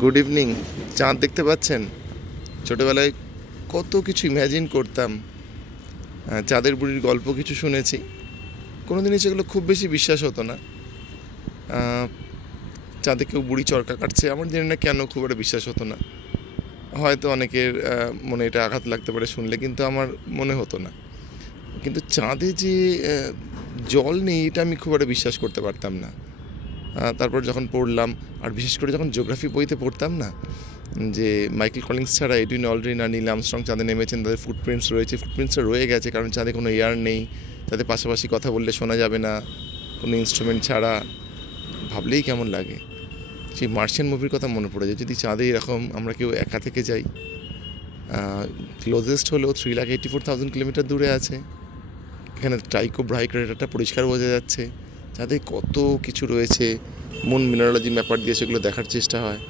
Good evening. চাঁদ দেখতে পাচ্ছেন? ছোটোবেলায় কত কিছু ইম্যাজিন করতাম, চাঁদের বুড়ির গল্প কিছু শুনেছি, কোনো দিনই সেগুলো খুব বেশি বিশ্বাস হতো না। চাঁদে কেউ বুড়ি চরকা কাটছে আমার জানি না কেন খুব একটা বিশ্বাস হতো না। হয়তো অনেকের মনে এটা আঘাত লাগতে পারে শুনলে, কিন্তু আমার মনে হতো না। কিন্তু চাঁদে যে জল নেই এটা আমি খুব একটা বিশ্বাস করতে পারতাম না। তারপর যখন পড়লাম, আর বিশেষ করে যখন জিওগ্রাফি বইতে পড়তাম না, যে মাইকেল কলিন্স ছাড়া এডুইন অলড্রিন আর নীল আর্মস্ট্রং চাঁদে নেমেছেন, তাদের ফুটপ্রিন্টস রয়েছে, ফুটপ্রিন্টসটা রয়ে গেছে কারণ চাঁদে কোনো এয়ার নেই, তাদের পাশাপাশি কথা বললে শোনা যাবে না কোনো ইনস্ট্রুমেন্ট ছাড়া। ভাবলেই কেমন লাগে। সেই মার্শিয়ান মুভির কথা মনে পড়ে যায়, যদি চাঁদে এরকম আমরা কেউ একা থেকে যাই। ক্লোজেস্ট হলেও 3,84,000 কিলোমিটার দূরে আছে। এখানে টাইকো ব্রাই ক্রেটারটা পরিষ্কার বোঝা যাচ্ছে। চাঁদে কত কিছু রয়েছে, মুন মিনারোলজি ম্যাপার দিয়ে সেগুলো দেখার চেষ্টা হয়।